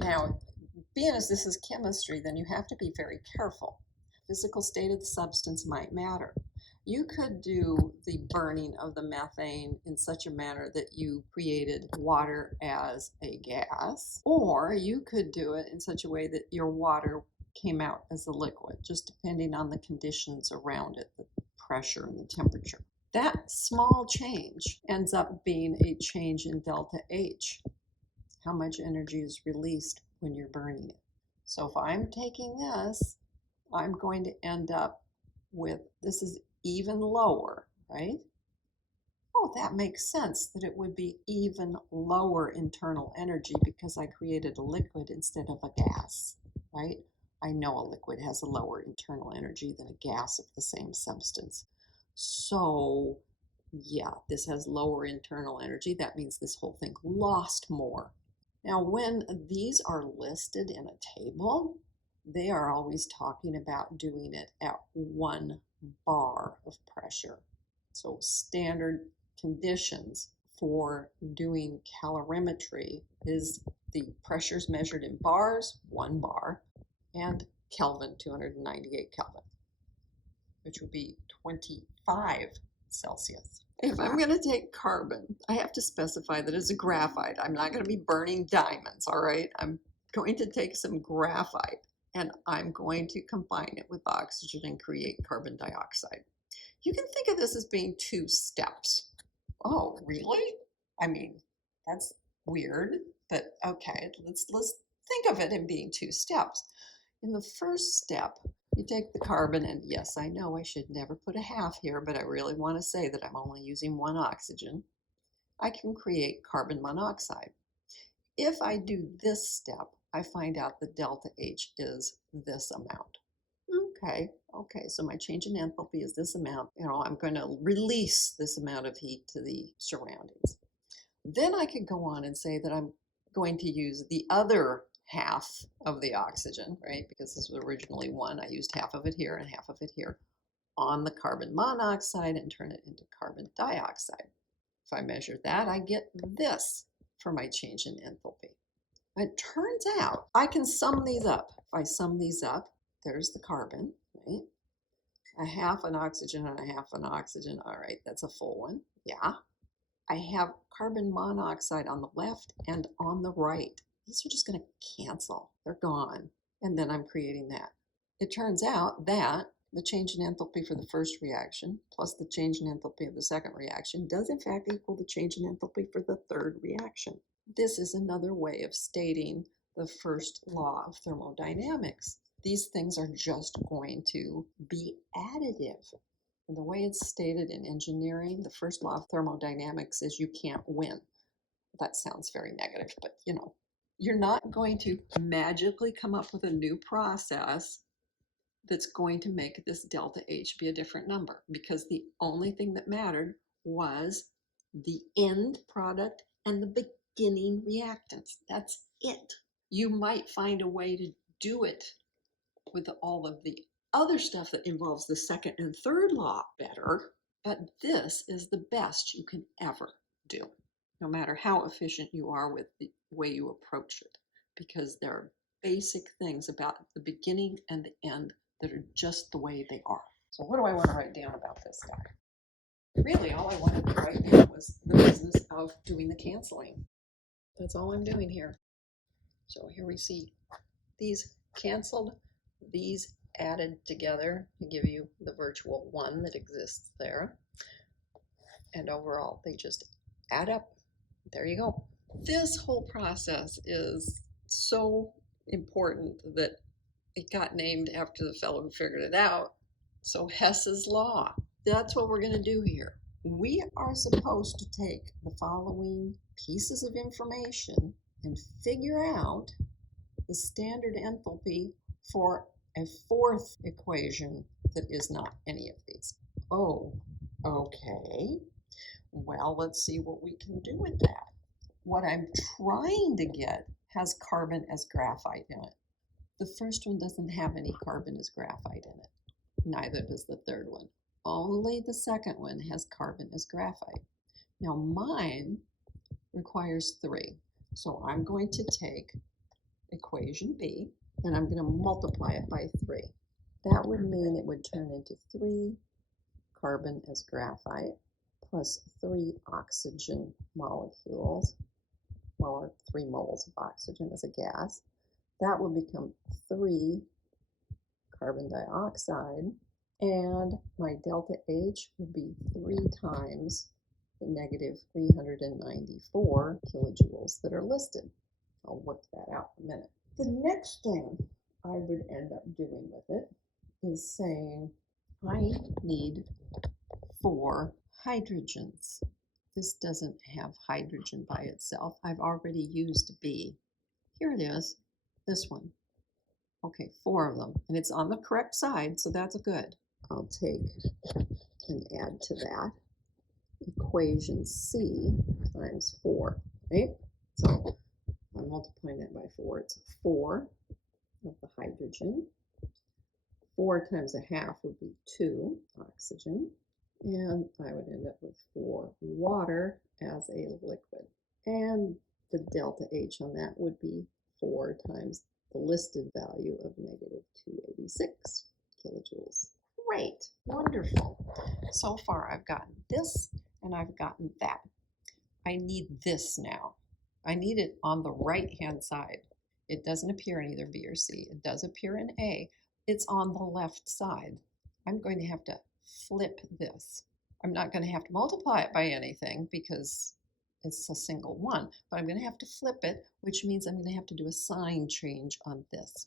Now, being as this is chemistry, then you have to be very careful. Physical state of the substance might matter. You could do the burning of the methane in such a manner that you created water as a gas, or you could do it in such a way that your water came out as a liquid, just depending on the conditions around it, the pressure and the temperature. That small change ends up being a change in delta H, how much energy is released when you're burning it. So if I'm taking this, I'm going to end up with, this is even lower, right? Oh, that makes sense that it would be even lower internal energy because I created a liquid instead of a gas, right? I know a liquid has a lower internal energy than a gas of the same substance. So yeah, this has lower internal energy. That means this whole thing lost more. Now, when these are listed in a table, they are always talking about doing it at 1 bar of pressure. So standard conditions for doing calorimetry is the pressures measured in bars, 1 bar, and Kelvin, 298 Kelvin, which would be 25 Celsius. If I'm going to take carbon, I have to specify that it's a graphite. I'm not going to be burning diamonds, all right? I'm going to take some graphite and I'm going to combine it with oxygen and create carbon dioxide. You can think of this as being 2 steps. Oh, really? I mean, that's weird, but okay, let's think of it in being 2 steps. In the first step, you take the carbon, and yes, I know I should never put a half here, but I really want to say that I'm only using 1 oxygen. I can create carbon monoxide. If I do this step, I find out the delta H is this amount. Okay, so my change in enthalpy is this amount. I'm going to release this amount of heat to the surroundings. Then I could go on and say that I'm going to use the other half of the oxygen, right? Because this was originally 1. I used half of it here and half of it here on the carbon monoxide and turn it into carbon dioxide. If I measure that, I get this for my change in enthalpy. It turns out I can sum these up. If I sum these up, there's the carbon, right? A half an oxygen and a half an oxygen. All right, that's a full one. Yeah. I have carbon monoxide on the left and on the right. These are just going to cancel. They're gone. And then I'm creating that. It turns out that the change in enthalpy for the first reaction plus the change in enthalpy of the second reaction does in fact equal the change in enthalpy for the third reaction. This is another way of stating the first law of thermodynamics. These things are just going to be additive. And the way it's stated in engineering, the first law of thermodynamics is you can't win. That sounds very negative, but you're not going to magically come up with a new process that's going to make this delta H be a different number, because the only thing that mattered was the end product and the beginning reactants. That's it. You might find a way to do it with all of the other stuff that involves the second and third law better, but this is the best you can ever do, no matter how efficient you are with the way you approach it, because there are basic things about the beginning and the end that are just the way they are. So what do I want to write down about this guy? Really, all I wanted to write down was the business of doing the canceling. That's all I'm doing here. So here we see these canceled, these added together to give you the virtual 1 that exists there. And overall, they just add up. There you go. This whole process is so important that it got named after the fellow who figured it out. So Hess's law, that's what we're going to do here. We are supposed to take the following pieces of information and figure out the standard enthalpy for a fourth equation that is not any of these. Oh, okay. Well, let's see what we can do with that. What I'm trying to get has carbon as graphite in it. The first one doesn't have any carbon as graphite in it. Neither does the third one. Only the second one has carbon as graphite. Now mine requires 3. So I'm going to take equation B, and I'm going to multiply it by 3. That would mean it would turn into 3 carbon as graphite plus 3 oxygen molecules, or 3 moles of oxygen as a gas. That would become 3 carbon dioxide, and my delta H would be 3 times the negative 394 kilojoules that are listed. I'll work that out in a minute. The next thing I would end up doing with it is saying I need 4 hydrogens. This doesn't have hydrogen by itself. I've already used B. Here it is, this one. Okay, 4 of them, and it's on the correct side, so that's good. I'll take and add to that equation C times 4, right? So I'm multiplying that by 4. It's 4 of the hydrogen. 4 times a half would be 2 oxygen, and I would end up with 4 water as a liquid. And the delta H on that would be 4 times the listed value of negative 286 kilojoules. Great, wonderful. So far I've gotten this and I've gotten that. I need this now. I need it on the right-hand side. It doesn't appear in either B or C. It does appear in A. It's on the left side. I'm going to have to flip this. I'm not going to have to multiply it by anything because it's a single one, but I'm going to have to flip it, which means I'm going to have to do a sign change on this.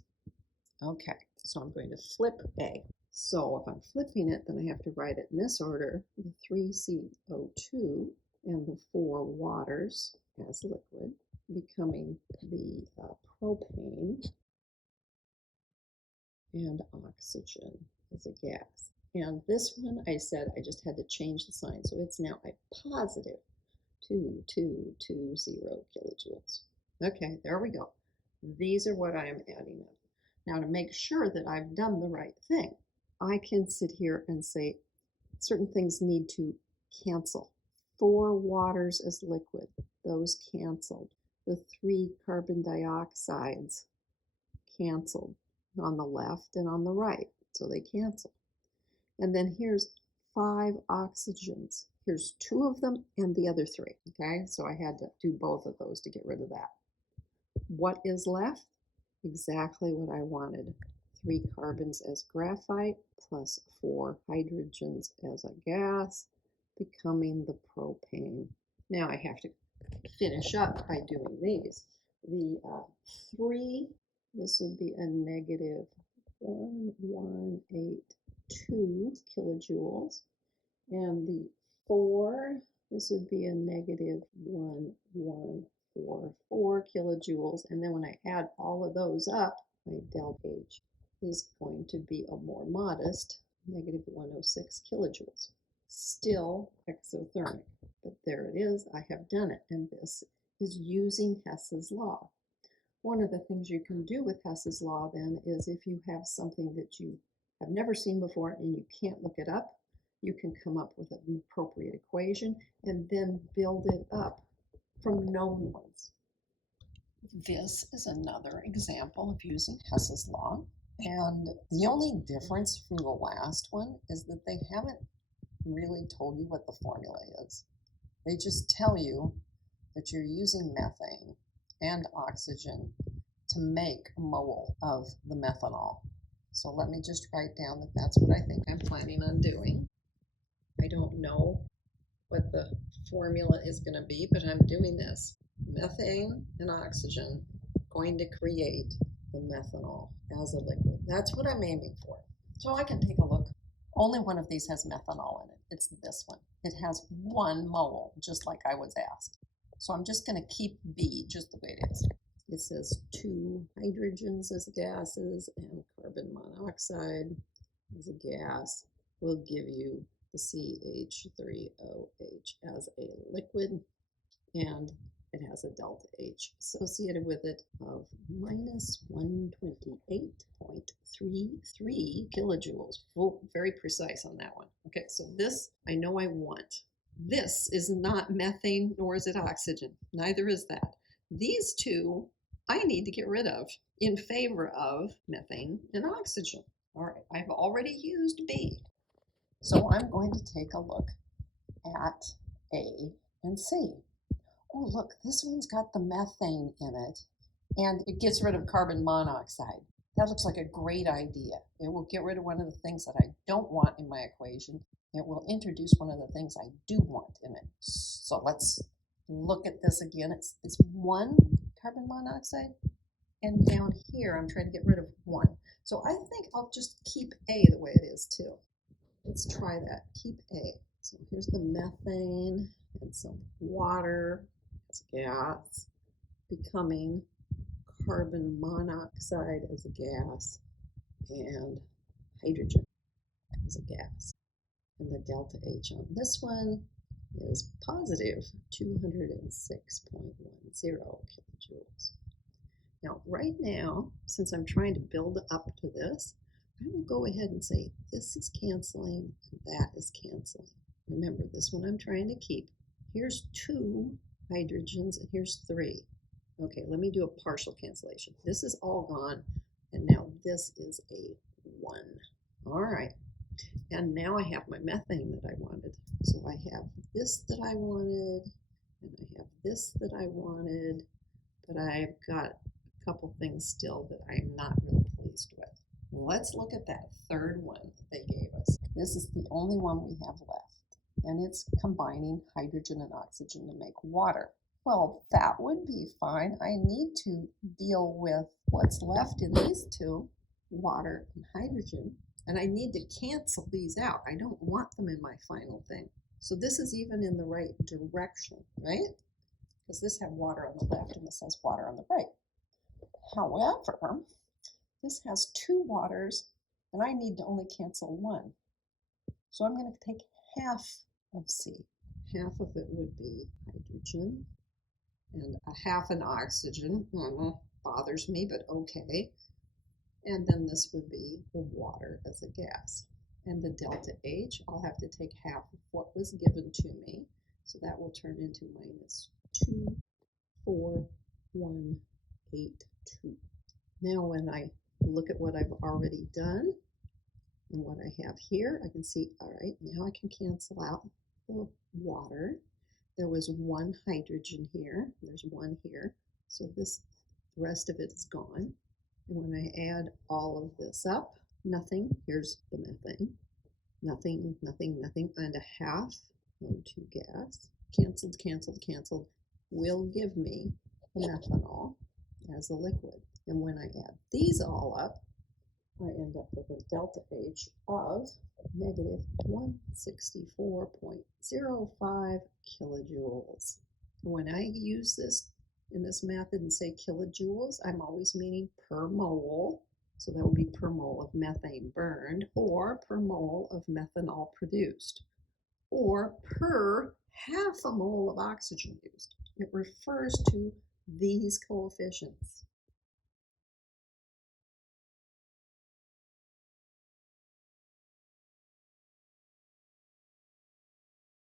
Okay, so I'm going to flip A. So if I'm flipping it, then I have to write it in this order: the 3CO2 and the 4 waters as liquid, becoming the propane and oxygen as a gas. And this one, I said I just had to change the sign, so it's now a positive 2220 kilojoules. Okay, there we go. These are what I am adding up. Now, to make sure that I've done the right thing, I can sit here and say certain things need to cancel. 4 waters as liquid, those canceled. The 3 carbon dioxides canceled on the left and on the right, so they cancel. And then here's 5 oxygens. Here's 2 of them and the other 3, okay? So I had to do both of those to get rid of that. What is left? Exactly what I wanted. 3 carbons as graphite plus 4 hydrogens as a gas, becoming the propane. Now I have to finish up by doing these. The 3, this would be a negative 1182 kilojoules, and the 4, this would be a negative 1144 kilojoules, and then when I add all of those up, my delta H is going to be a more modest negative 106 kilojoules. Still exothermic, but there it is. I have done it, and this is using Hess's law. One of the things you can do with Hess's law then is if you have something that you have never seen before and you can't look it up, you can come up with an appropriate equation and then build it up from known ones. This is another example of using Hess's law, and the only difference from the last one is that they haven't really told you what the formula is. They just tell you that you're using methane and oxygen to make a mole of the methanol. So let me just write down that that's what I think I'm planning on doing. I don't know what the formula is going to be, but I'm doing this. Methane and oxygen going to create the methanol as a liquid. That's what I'm aiming for. So I can take a look. Only one of these has methanol in it. It's this one. It has 1 mole, just like I was asked. So I'm just going to keep B just the way it is. It says 2 hydrogens as gases and carbon monoxide as a gas will give you the CH3OH as a liquid, and it has a delta H associated with it of minus 128.33 kilojoules. Oh, very precise on that one. Okay, so this I know I want. This is not methane, nor is it oxygen. Neither is that. These two I need to get rid of in favor of methane and oxygen. All right, I've already used B. So I'm going to take a look at A and C. Oh, look, this one's got the methane in it, and it gets rid of carbon monoxide. That looks like a great idea. It will get rid of one of the things that I don't want in my equation. It will introduce one of the things I do want in it. So let's look at this again. It's one carbon monoxide, and down here I'm trying to get rid of one. So I think I'll just keep A the way it is too. Let's try that. Keep A. So here's the methane and some water as gas becoming carbon monoxide as a gas and hydrogen as a gas. And the delta H on this one is positive 206.10 kilojoules. Now, right now, since I'm trying to build up to this, I will go ahead and say this is canceling and that is canceling. Remember, this one I'm trying to keep. Here's 2 hydrogens and here's 3. Okay, let me do a partial cancellation. This is all gone, and now this is a 1. All right, and now I have my methane that I wanted. So I have this that I wanted, and I have this that I wanted, but I've got a couple things still that I'm not really pleased with. Let's look at that third one that they gave us. This is the only one we have left, and it's combining hydrogen and oxygen to make water. Well, that would be fine. I need to deal with what's left in these two, water and hydrogen, and I need to cancel these out. I don't want them in my final thing. So this is even in the right direction, right? Because this has water on the left and this has water on the right. However, this has 2 waters and I need to only cancel 1. So I'm going to take half of C. Half of it would be hydrogen and a half an oxygen. Bothers me, but okay. And then this would be the water as a gas. And the delta H, I'll have to take half of what was given to me. So that will turn into minus 2, 4, 1, 8, 2. Now when I look at what I've already done and what I have here, I can see, all right, now I can cancel out the water. There was 1 hydrogen here, there's 1 here, so the rest of it is gone. And when I add all of this up, nothing, here's the methane, nothing, nothing, nothing, and a half O2 gas, canceled, canceled, canceled, will give me the methanol as a liquid. And when I add these all up, I end up with a delta H of negative 164.05 kilojoules. When I use this in this method and say kilojoules, I'm always meaning per mole. So that would be per mole of methane burned, or per mole of methanol produced, or per half a mole of oxygen used. It refers to these coefficients.